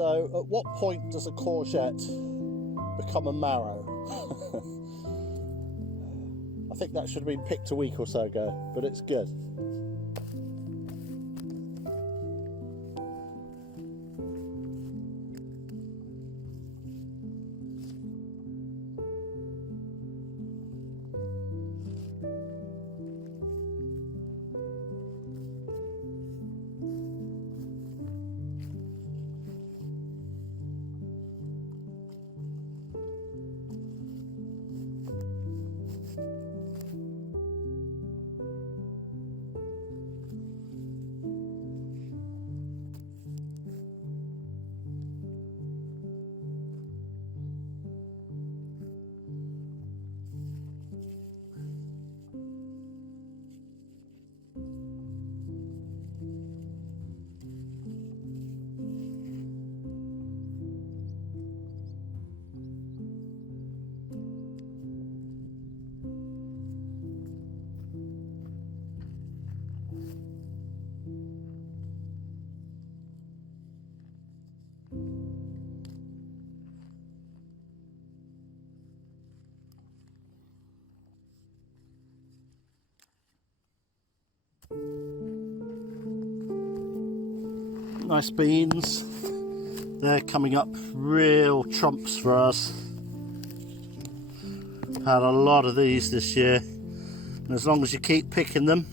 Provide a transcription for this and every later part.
So at what point does a courgette become a marrow? I think that should have been picked a week or so ago, but it's good. Nice beans. They're coming up real trumps for us. Had a lot of these this year, and as long as you keep picking them,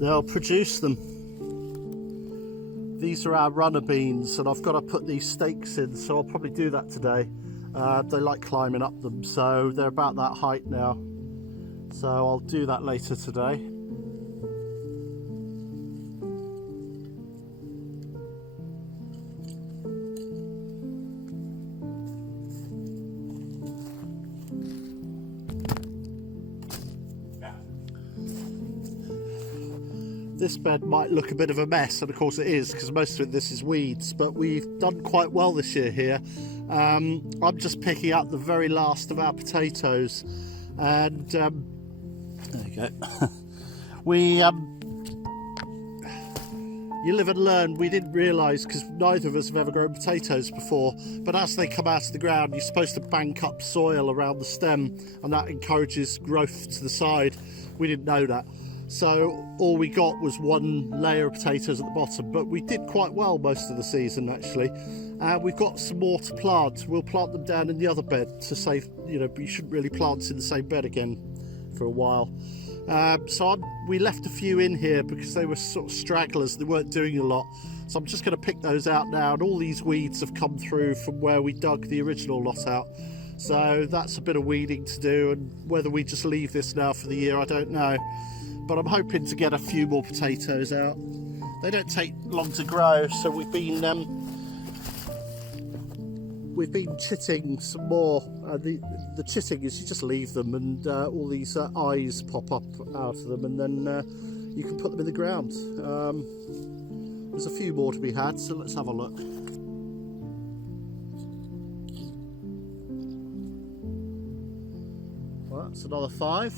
they'll produce them. These are our runner beans, and I've got to put these stakes in, so I'll probably do that today. They like climbing up them, so they're about that height now, so I'll do that later today. This bed might look a bit of a mess, and of course it is, because most of this is weeds, but we've done quite well this year here. I'm just picking up the very last of our potatoes, and there you go. You live and learn. We didn't realise, because neither of us have ever grown potatoes before, but as they come out of the ground, you're supposed to bank up soil around the stem, and that encourages growth to the side. We didn't know that. So all we got was one layer of potatoes at the bottom, but we did quite well most of the season actually. We've got some more to plant. We'll plant them down in the other bed to save, but you shouldn't really plant in the same bed again for a while. We left a few in here because they were sort of stragglers, they weren't doing a lot. So I'm just going to pick those out now, and all these weeds have come through from where we dug the original lot out. So that's a bit of weeding to do, and whether we just leave this now for the year, I don't know. But I'm hoping to get a few more potatoes out. They don't take long to grow, so we've been chitting some more. The chitting is you just leave them, and all these eyes pop up out of them, and then you can put them in the ground. There's a few more to be had, so let's have a look. Well, that's another 5.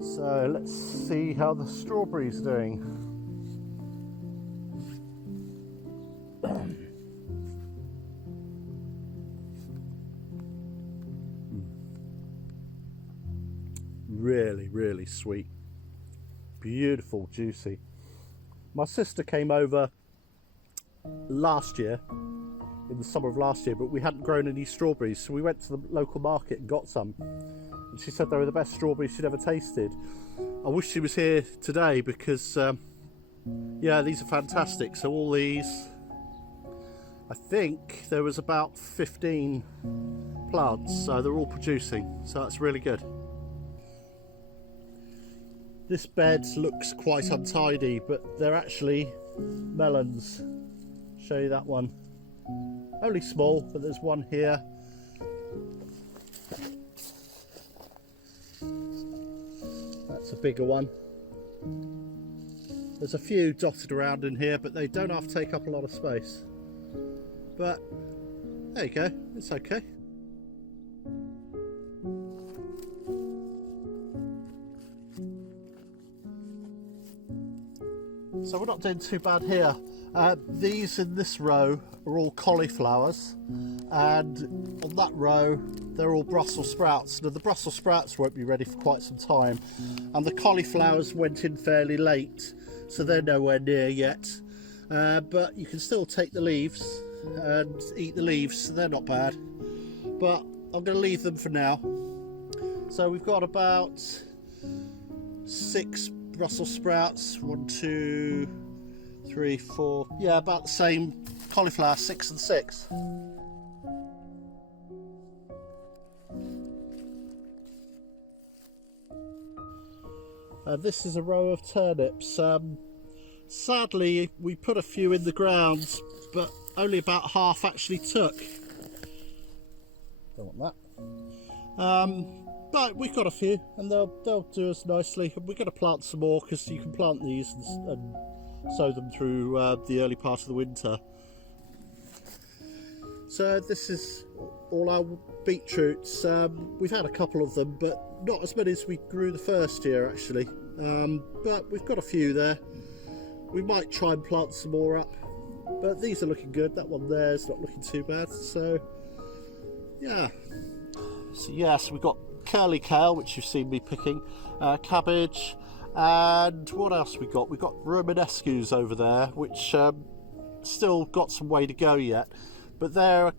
So let's see how the strawberries are doing. Really, really sweet. Beautiful, juicy. My sister came over last year, in the summer of last year, but we hadn't grown any strawberries, so we went to the local market and got some. And she said they were the best strawberries she'd ever tasted. I wish she was here today because, yeah, these are fantastic. So all these, I think there was about 15 plants, so they're all producing, so that's really good. This bed looks quite untidy, but they're actually melons. Show you that one. Only small, but there's one here. That's a bigger one. There's a few dotted around in here, but they don't have to take up a lot of space. But there you go, it's okay. So we're not doing too bad here. These in this row are all cauliflowers, and on that row they're all Brussels sprouts. Now the Brussels sprouts won't be ready for quite some time, and the cauliflowers went in fairly late, so they're nowhere near yet. But you can still take the leaves and eat the leaves, so they're not bad. But I'm going to leave them for now. So we've got about 6 Brussels sprouts, 1, 2, 3, 4, yeah, about the same cauliflower, 6 and 6. This is a row of turnips. Sadly, we put a few in the ground, but only about half actually took. Don't want that. But we've got a few, and they'll do us nicely. We're going to plant some more, because you can plant these and sow them through the early part of the winter. So this is all our beetroots. We've had a couple of them, but not as many as we grew the first year actually. But we've got a few there. We might try and plant some more up, but these are looking good. That one there is not looking too bad. So yeah. So yes, we've got curly kale, which you've seen me picking, cabbage, and what else we got? We've got Romanescus over there, which still got some way to go yet, but they're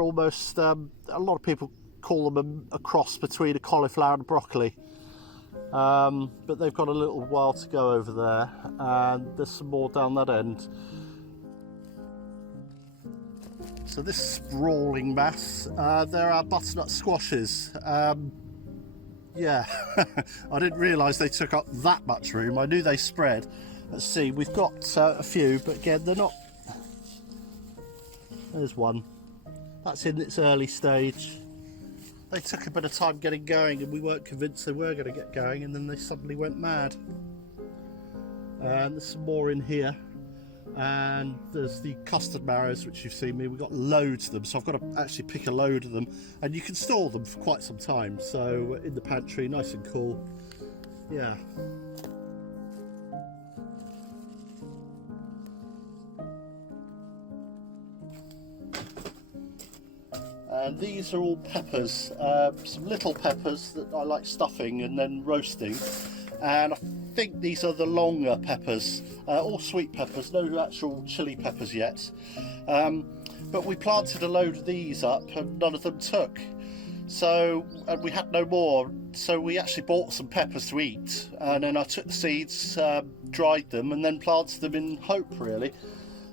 almost, a lot of people call them a cross between a cauliflower and a broccoli, but they've got a little while to go over there, and there's some more down that end. So this sprawling mass, there are butternut squashes. Yeah, I didn't realise they took up that much room. I knew they spread. Let's see, we've got a few, but again, they're not... There's one. That's in its early stage. They took a bit of time getting going, and we weren't convinced they were going to get going, and then they suddenly went mad. And there's some more in here. And there's the custard marrows, which you've seen me. We've got loads of them, so I've got to actually pick a load of them, and you can store them for quite some time, so in the pantry, nice and cool. Yeah. And these are all peppers, some little peppers that I like stuffing and then roasting, and I think these are the longer peppers, all sweet peppers, no actual chili peppers yet. But we planted a load of these up and none of them took. So, and we had no more, so we actually bought some peppers to eat, and then I took the seeds, dried them, and then planted them in hope, really.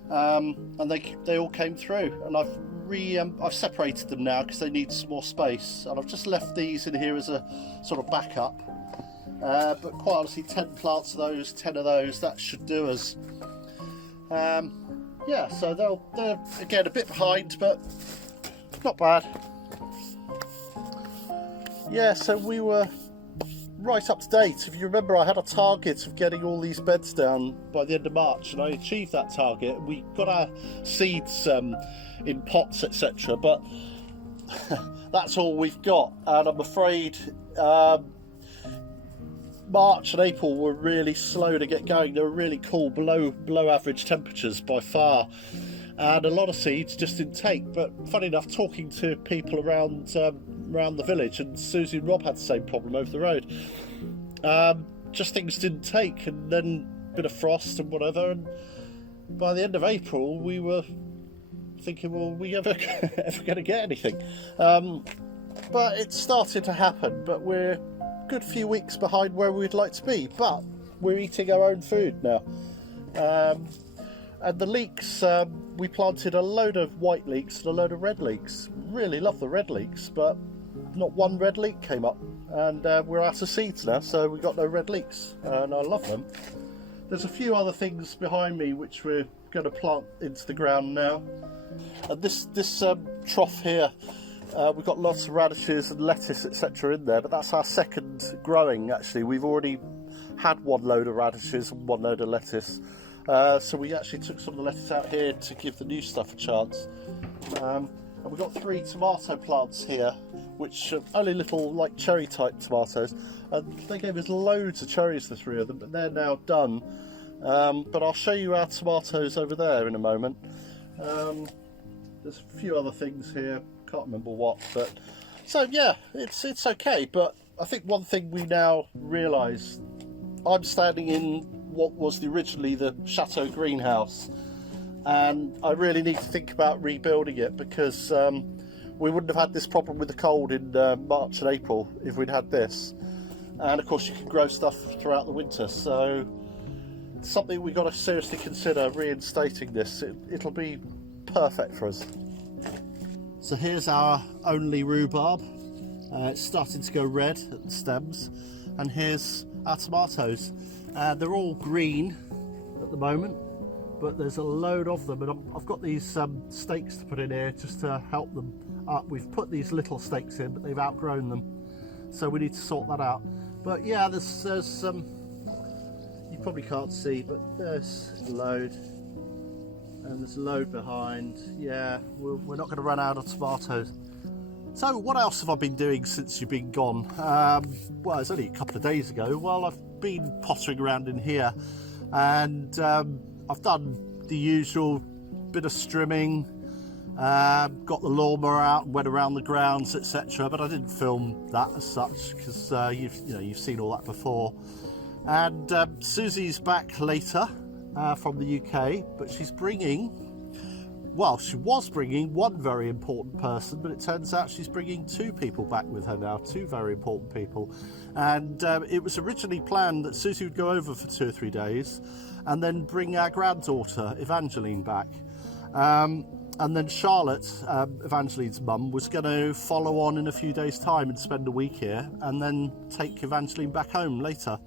And they all came through, and I've separated them now because they need some more space, and I've just left these in here as a sort of backup. But quite honestly, 10 plants of those, 10 of those, that should do us. Yeah, so they're again a bit behind, but not bad. Yeah, so we were right up to date. If you remember, I had a target of getting all these beds down by the end of March, and I achieved that target. We got our seeds in pots, etc., but that's all we've got, and I'm afraid March and April were really slow to get going. They were really cool, below average temperatures by far, and a lot of seeds just didn't take. But funny enough, talking to people around the village, and Susie and Rob had the same problem over the road, just things didn't take, and then a bit of frost and whatever, and by the end of April we were thinking, well, are we ever going to get anything? But it started to happen, but we're good few weeks behind where we'd like to be, but we're eating our own food now. And the leeks, we planted a load of white leeks and a load of red leeks. Really love the red leeks, but not one red leek came up, and we're out of seeds now, so we've got no red leeks, and I love them. There's a few other things behind me which we're going to plant into the ground now. And this trough here, we've got lots of radishes and lettuce, etc. in there, but that's our second growing actually. We've already had one load of radishes and one load of lettuce, so we actually took some of the lettuce out here to give the new stuff a chance. And we've got 3 tomato plants here, which are only little like cherry type tomatoes, and they gave us loads of cherries, the 3 of them, but they're now done. But I'll show you our tomatoes over there in a moment. There's a few other things here, can't remember what, but so yeah, it's okay. But I think one thing we now realise, I'm standing in what was originally the Chateau greenhouse, and I really need to think about rebuilding it, because we wouldn't have had this problem with the cold in March and April if we'd had this. And of course you can grow stuff throughout the winter, so it's something we've got to seriously consider reinstating this. It'll be perfect for us. So here's our only rhubarb. It's starting to go red at the stems, and here's our tomatoes. They're all green at the moment, but there's a load of them, and I've got these stakes to put in here just to help them up. We've put these little stakes in, but they've outgrown them, so we need to sort that out. But yeah, there's some, you probably can't see, but there's a load, and there's a load behind. Yeah, we're not going to run out of tomatoes. So what else have I been doing since you've been gone? Well, it's only a couple of days ago. Well, I've been pottering around in here, and I've done the usual bit of strimming, got the lawnmower out and went around the grounds, etc. But I didn't film that as such, because you've seen all that before. And Susie's back later from the UK, but she's bringing, well, she was bringing one very important person, but it turns out she's bringing two people back with her now, two very important people. And it was originally planned that Susie would go over for 2 or 3 days and then bring our granddaughter Evangeline back. And then Charlotte, Evangeline's mum, was going to follow on in a few days' time and spend a week here and then take Evangeline back home later.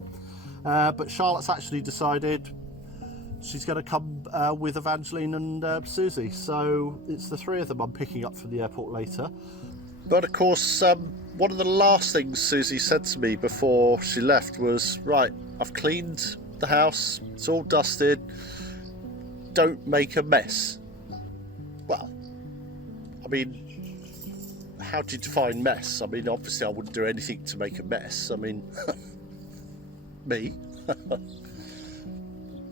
But Charlotte's actually decided she's going to come with Evangeline and Susie. So it's the three of them I'm picking up from the airport later. But of course, one of the last things Susie said to me before she left was, right, I've cleaned the house, it's all dusted, don't make a mess. Well, I mean, how do you define mess? I mean, obviously I wouldn't do anything to make a mess. I mean, me.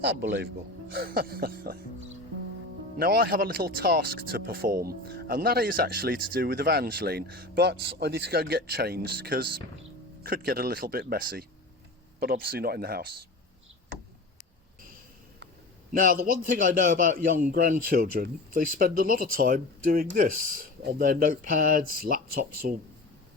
Unbelievable. Now I have a little task to perform, and that is actually to do with Evangeline, but I need to go and get changed because it could get a little bit messy, but obviously not in the house. Now, the one thing I know about young grandchildren, they spend a lot of time doing this on their notepads, laptops or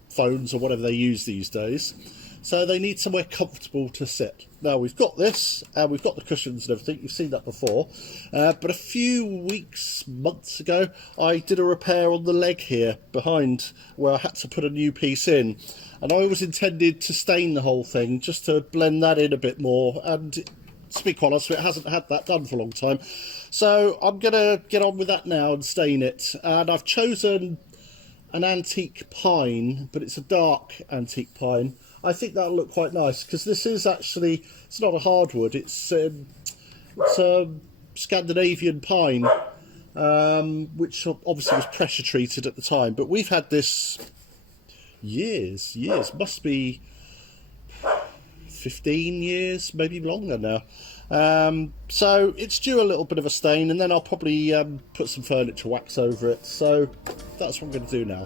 phones or whatever they use these days. So they need somewhere comfortable to sit. Now, we've got this, and we've got the cushions and everything. You've seen that before. But a few weeks, months ago, I did a repair on the leg here behind, where I had to put a new piece in. And I always intended to stain the whole thing, just to blend that in a bit more. And to be quite honest, it hasn't had that done for a long time. So I'm going to get on with that now and stain it. And I've chosen an antique pine, but it's a dark antique pine. I think that'll look quite nice, because this is actually, it's not a hardwood, it's a Scandinavian pine, which obviously was pressure treated at the time, but we've had this years, must be 15 years, maybe longer now. So it's due a little bit of a stain, and then I'll probably put some furniture wax over it. So that's what I'm going to do now.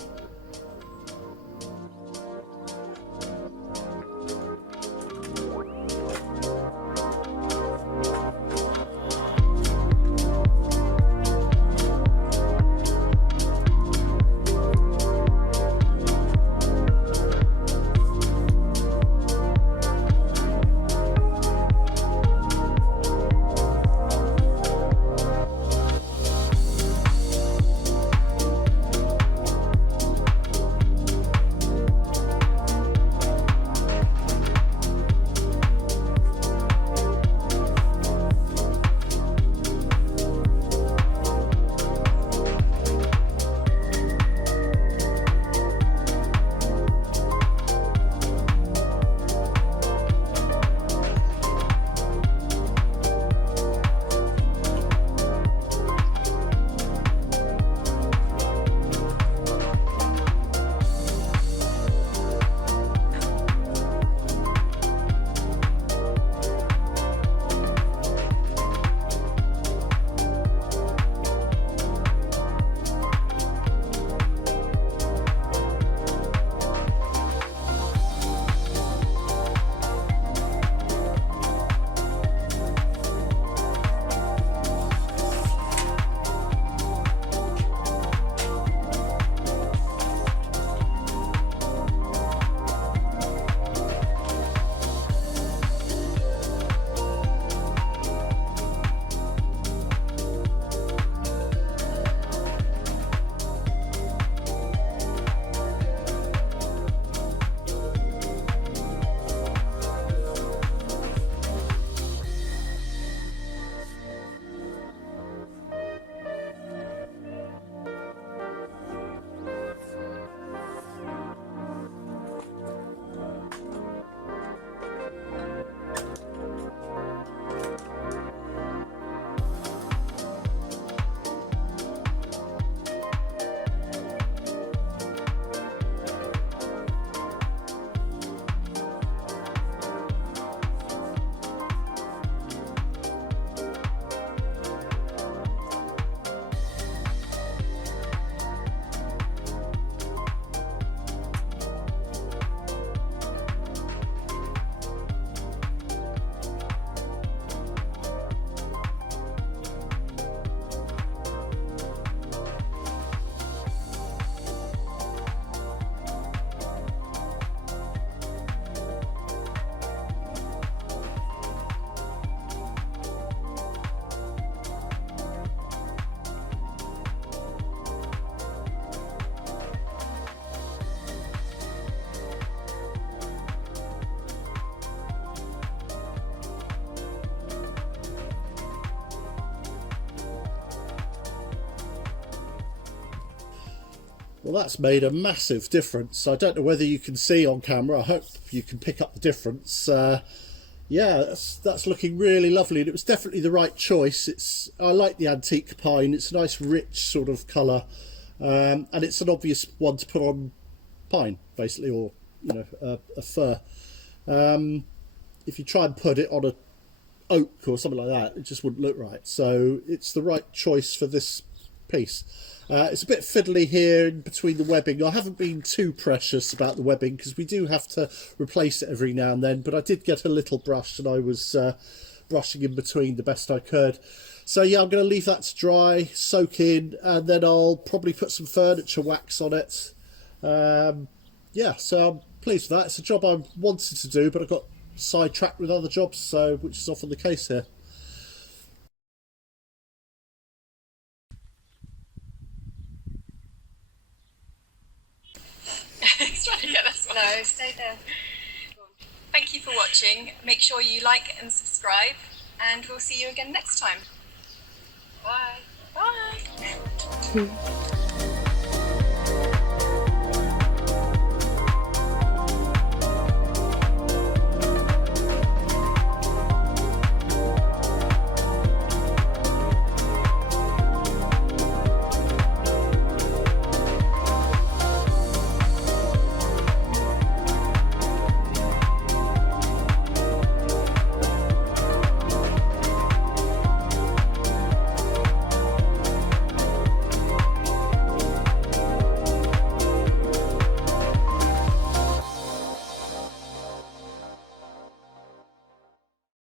Well, that's made a massive difference. I don't know whether you can see on camera. I hope you can pick up the difference. Yeah, that's looking really lovely, and it was definitely the right choice. I like the antique pine. It's a nice rich sort of colour, and it's an obvious one to put on pine, basically, or a fir. If you try and put it on a oak or something like that, it just wouldn't look right. So it's the right choice for this piece. It's a bit fiddly here in between the webbing. I haven't been too precious about the webbing because we do have to replace it every now and then, but I did get a little brush and I was brushing in between the best I could. So yeah, I'm going to leave that to dry, soak in, and then I'll probably put some furniture wax on it. Yeah, so I'm pleased with that. It's a job I wanted to do, but I got sidetracked with other jobs, so which is often the case here. He's trying to get us one. No, stay there. Thank you for watching. Make sure you like and subscribe, and we'll see you again next time. Bye. Bye.